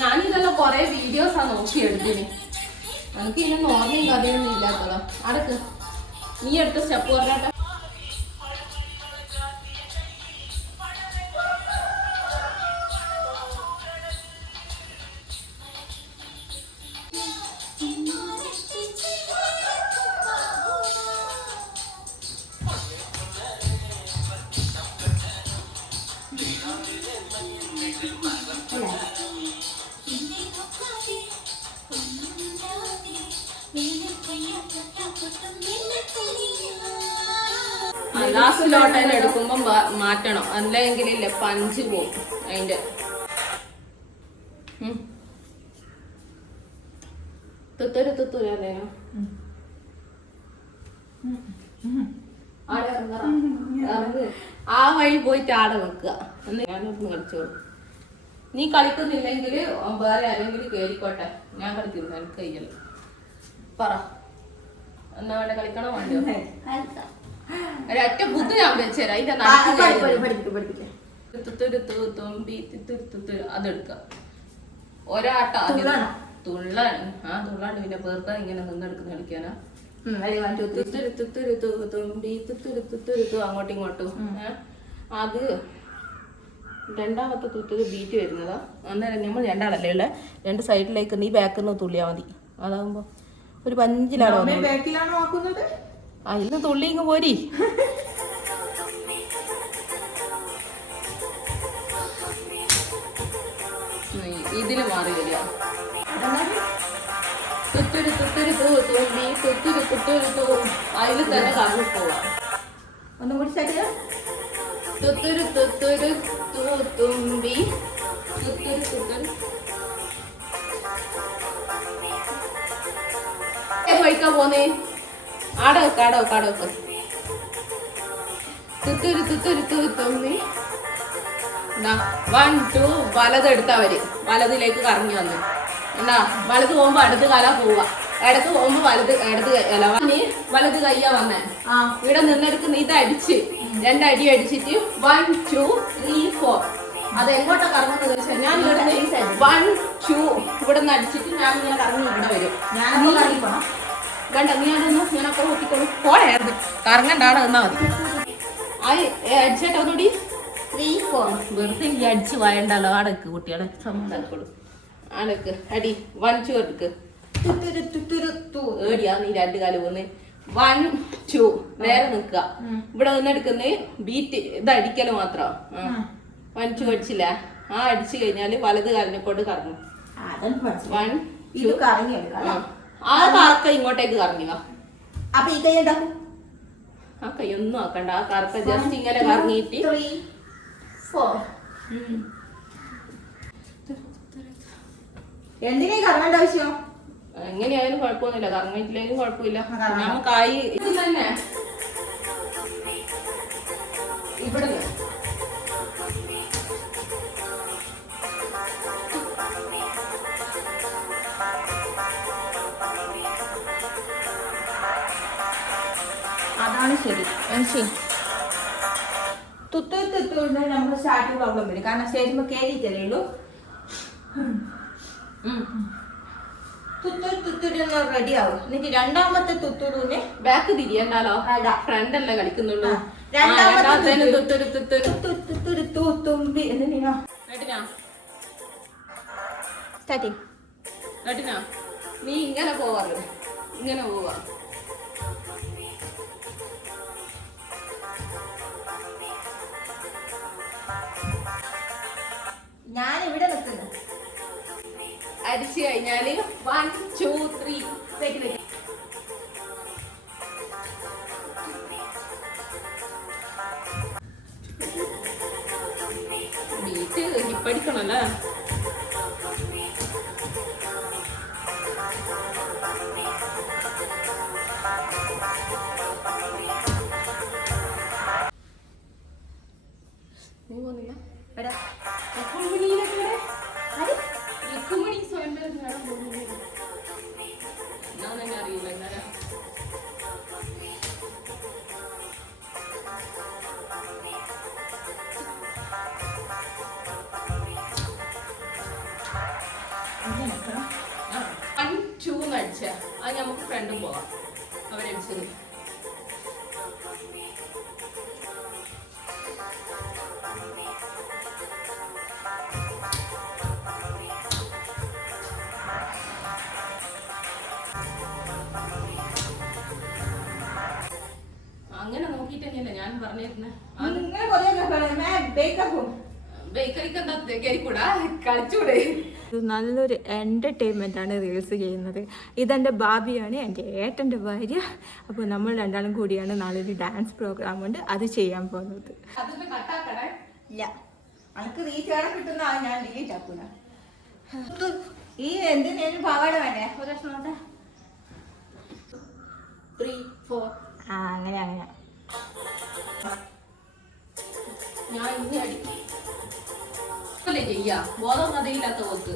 ഞാനിതെല്ലാം കൊറേ വീഡിയോസാ നോക്കി എടുത്തിന്. എനിക്ക് ഇതിനൊന്നും ഓർമ്മയും കഥയൊന്നും ഇല്ലാത്തതാ. അടക്ക് നീ എടുത്ത സ്റ്റെപ്പ് പറഞ്ഞാട്ടെ. ലാസ്റ്റിലോട്ട് എടുക്കുമ്പോ മാറ്റണം, അല്ലെങ്കിൽ പഞ്ച് പോവും അതിന്റെ. തുത്തൂരല്ലേനോ ആ വഴി പോയിട്ട് ആടെ വെക്കുക. എന്ന് ഞാനൊന്ന് കളിച്ചോളൂ. നീ കളിക്കുന്നില്ലെങ്കിൽ വേറെ ആരെങ്കിലും കേറിക്കോട്ടെ, ഞാൻ കളിക്കുന്നു. എനിക്ക് കയ്യല്ല പറ എന്നാ വേണ്ട, കളിക്കണോ വേണ്ടോ? ഒരൊറ്റ ബുദ്ധി ഞാൻ വെച്ചുതരാം. അതെടുക്ക ഒരാട്ട തുള്ളാണ്. ആ തുള്ളാണ്ട് പിന്നെ പേർക്കാൻ ഇങ്ങനെ നിന്നെടുക്കുന്ന കളിക്കാനാ. അങ്ങോട്ടും ഇങ്ങോട്ടും. അത് രണ്ടാമത്തെ തുത്തൊരു ബീറ്റ് വരുന്നതാ. അന്നേരം നമ്മൾ രണ്ടാളല്ലേ ഉള്ള, രണ്ട് സൈഡിലേക്ക് നീ ബാക്കിൽ നിന്ന് തുള്ളിയാൽ മതി. അതാകുമ്പോ ഒരു പഞ്ചിലാണോ അതിൽ തുള്ളി ഇങ്ങ് പോരി. ഇതില് മാറി വരിക. തുത്തുരു തുത്തുരു തുമ്പി തുത്തുരു തുത്തുരു തൂ. അതിൽ തന്നെ കറങ്ങി പോവാ. ഒന്നും കൂടി ശരിയാ. തുത്തുരു തുത്തുരു തൂ തുമ്പി തുത്തുരു തുത്തുരു. വഴിക്കാ പോന്നേ. ആടെ വെക്ക ആടെ വെക്ക ആടെ വെക്ക. തുത്തുരു തുത്തുരു തൂ തുമ്പി. 1 2 വലതെടുത്താ വരും. വലതിലേക്ക് കറങ്ങി വന്നു. എന്താ വലത് പോകുമ്പോ അടുത്ത് കല പോവുക, ഇടത്ത് പോകുമ്പോ വലത് ഇടത് കല. വലത് കയ്യാ വന്നേ. ഇവിടെ നിന്നെടുക്കുന്ന ഇത് അടിച്ച് 2 അടി അടിച്ചിട്ട് 1 2 3 4. അത് എങ്ങോട്ടാ കറങ്ങുന്നത് വെച്ചാൽ ഞാൻ ഇവിടെ 1 2 ഇവിടെ നിന്ന് അടിച്ചിട്ട് ഞാൻ ഇങ്ങനെ കറങ്ങി ഇവിടെ വരും. വേണ്ട നീ അതൊന്ന് ഞാനൊക്കെ നോക്കിക്കോളൂ. പോണേർന്ന് കറങ്ങണ്ടാണ് എന്നാ മതി. അടിച്ചേട്ടാ ഒന്നുകൂടി 3 4. വെറുതെ ഈ അടിച്ച് വായണ്ടല്ലോ. ആടക്ക് കുട്ടികളെ സമ്മതം ആടക്ക് അടി 1 2 എടുക്ക്. ഏടിയാ നീ 2 കാല് പോന്ന്. 1 2 നേരെ നിക്ക. ഇവിടെ നിന്നെടുക്കുന്ന ബീറ്റ് ഇത് അടിക്കല് മാത്രം. 1 2 അടിച്ചില്ല. ആ അടിച്ചു കഴിഞ്ഞാല് വലത് കാലിനെ കൊണ്ട് കറങ്ങും. 1 2 ആ കറക്ക ഇങ്ങോട്ടേക്ക് കറങ്ങുക. അപ്പൊ ഈ കൈ ഉണ്ടാക്കും. ആ കൈയൊന്നും ആക്കണ്ട. ആ കറക്ക ജസ്റ്റ് ഇങ്ങനെ കറങ്ങിയിട്ട് 3 4. എന്തിനാ കറങ്ങേണ്ട ആവശ്യം? എങ്ങനെയായാലും കുഴപ്പമൊന്നുമില്ല, കറങ്ങിയിട്ടില്ലെങ്കിലും കുഴപ്പമില്ല. നമുക്കായി ഇത് തന്നെ ഇവിടെ അതാണ് ശരി. തുത്തു നമുക്ക് സ്റ്റാർട്ടിങ് പ്രോബ്ലം വരും. കാരണം സ്റ്റേജ് കയറിയിട്ടല്ലേ ഉള്ളൂ. തുത്തുരു റെഡി ആവും. എന്നിട്ട് രണ്ടാമത്തെ തുത്തുരുവിന് ബാക്ക് തിരിയണ്ടാലോ, ഫ്രണ്ട് അല്ലേ കളിക്കുന്നുള്ളൂ. തുമ്പി സ്റ്റാർട്ടിങ്. നീ ഇങ്ങനെ പോവാറ്, ഇങ്ങനെ പോവാ. ഞാൻ ഇവിടെ നിൽക്കുന്നു. അടിച്ചു കഴിഞ്ഞാല് 1 2 3 ബീറ്റ് ഹിപ്പടിക്കണല്ലേ. നീ പോന്നില്ല അറിയില്ല എന്നാലും അടിച്ചേ, അത് നമുക്ക് ഫ്രണ്ടും പോവാം. അവരടിച്ചത് അങ്ങനെ നോക്കിട്ട് തന്നെയല്ലേ ഞാൻ പറഞ്ഞിരുന്നത്. ബേക്കറിക്ക് എന്താ കയറിക്കൂടാ, കളിച്ചൂടെ. നല്ലൊരു എന്റർടൈൻമെന്റ് ആണ് റീൽസ് ചെയ്യുന്നത്. ഇതെന്റെ ഭാബിയാണ്, എൻ്റെ ഏട്ടൻ്റെ ഭാര്യ. അപ്പോൾ നമ്മൾ രണ്ടാളും കൂടിയാണ് നാളെ ഒരു ഡാൻസ് പ്രോഗ്രാം ഉണ്ട്, അത് ചെയ്യാൻ പോകുന്നത്. ഇല്ല, എനിക്ക് റീചാർജ് കിട്ടുന്ന ഞാൻ ഡിലീറ്റ് ആക്കൂല. ഈ എന്തിനു പാവാട വേണ്ടേ ഒരു പ്രശ്നം. 3, 4 ആ അങ്ങനെ അങ്ങനെ ഞാൻ ഇനി അടിക്കും ചെയ്യാ, ബോധം കഥയില്ലാത്ത പോക്ക്.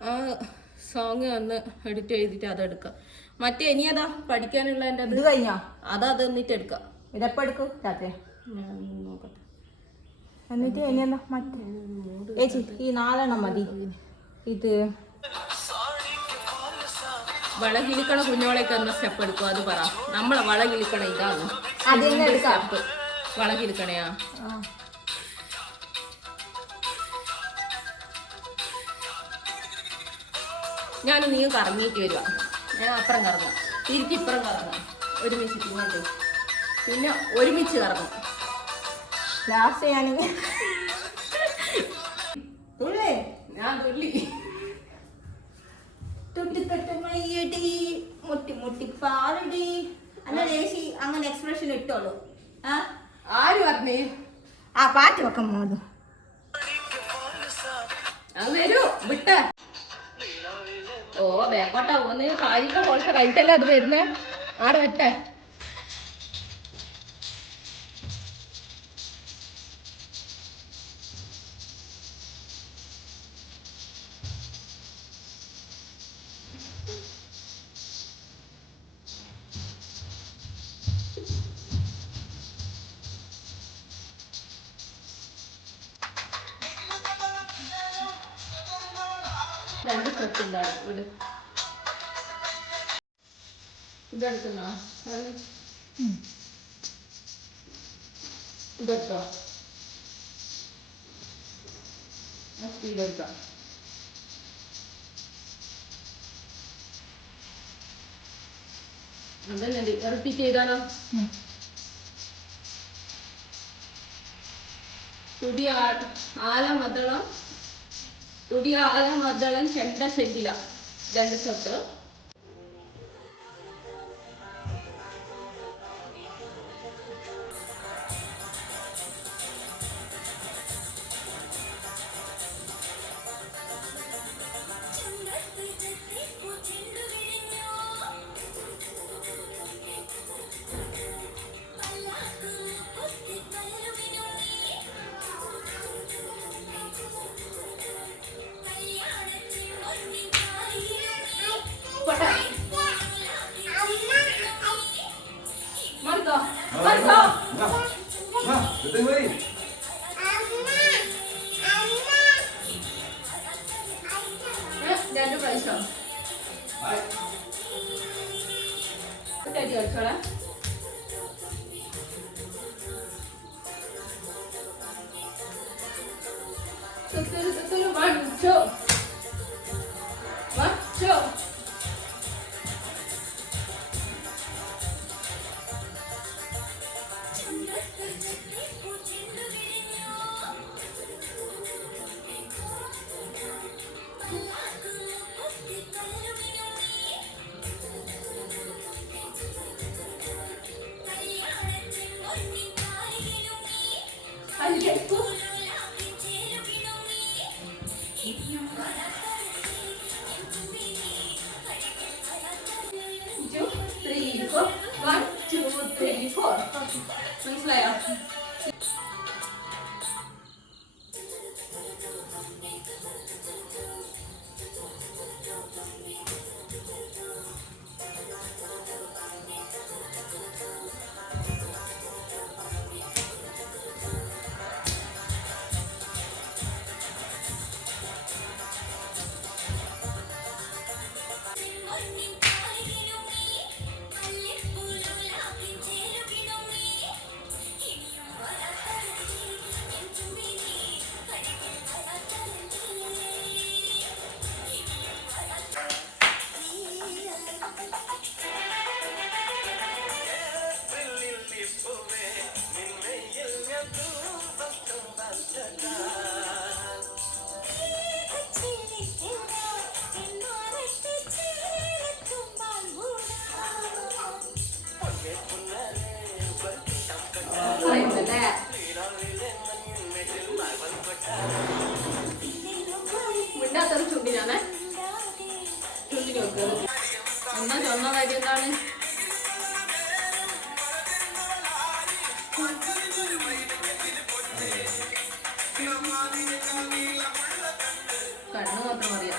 ആ സോങ് ഒന്ന് എഡിറ്റ് ചെയ്തിട്ട് അതെടുക്കാം. മറ്റേ ഇനി അതാ പഠിക്കാനുള്ള എൻ്റെ ഇത് കഴിഞ്ഞോ? അതാ അത് എന്നിട്ട് എടുക്കാം. ഇതെപ്പോ എടുക്കും രാത്രി നോക്കട്ടെ. എന്നിട്ട് ഇനി എന്താ മറ്റേ ചേച്ചി ഈ 4 എണ്ണം മതി. ഇത് വളകിലിക്കണ കുഞ്ഞോളേക്ക് എന്ന സ്റ്റെപ്പ് എടുക്കും, അത് പറ. നമ്മളെ വളകിലിക്കണ ഇതാണ് സ്റ്റെപ്പ്. വളകിലിക്കണയാ ഞാൻ നീ കറങ്ങിയിട്ട് വരുക. ഞാൻ അപ്പുറം കറങ്ങാം, തിരിച്ചിപ്പുറം കറങ്ങാം, ഒരുമിച്ച് ഇങ്ങോട്ട്, പിന്നെ ഒരുമിച്ച് കറങ്ങും. ലാസ്റ്റ് ഞാൻ തുള്ളി തൊട്ടിക്കെട്ടുമയ്യടി മുട്ടി മുട്ടി പാലടി അല്ല ദേശി അങ്ങനെ എക്സ്പ്രഷൻ ഇട്ടോളൂ. ആര് പറഞ്ഞേ? ആ പാട്ട് വെക്കാൻ പോകുന്നു. അത് വരൂ വിട്ട. ഓ വേക്കോട്ടാ ഒന്ന് കാര്യങ്ങൾ കുറച്ച് കഴിഞ്ഞിട്ടല്ലേ അത് വരുന്നേ. ആടെ വെട്ടെ. രണ്ട് സെറ്റുണ്ടാവും ഇവിടെ. ഇതെടുക്കുന്നോ? ഇതെടുത്തോ? ഇതെടുക്കാം. അതന്നെ റിപ്പീറ്റ് ചെയ്താലോ? തുടി ആല മദ്ദളം ചെണ്ട സെന്റില 2 സെറ്റ്. രണ്ട് പ്രാവശ്യം കളിച്ചോളാം. മച്ചോ മച്ചോ മനസ്സിലായോ? മിണ്ടാത്തൊരു ചുണ്ടിനാണേ, ചുണ്ടിന് വെക്കുന്നത് എന്നാ ചൊന്ന കാര്യം എന്താണ്? കണ്ണു മാത്രം അറിയാം.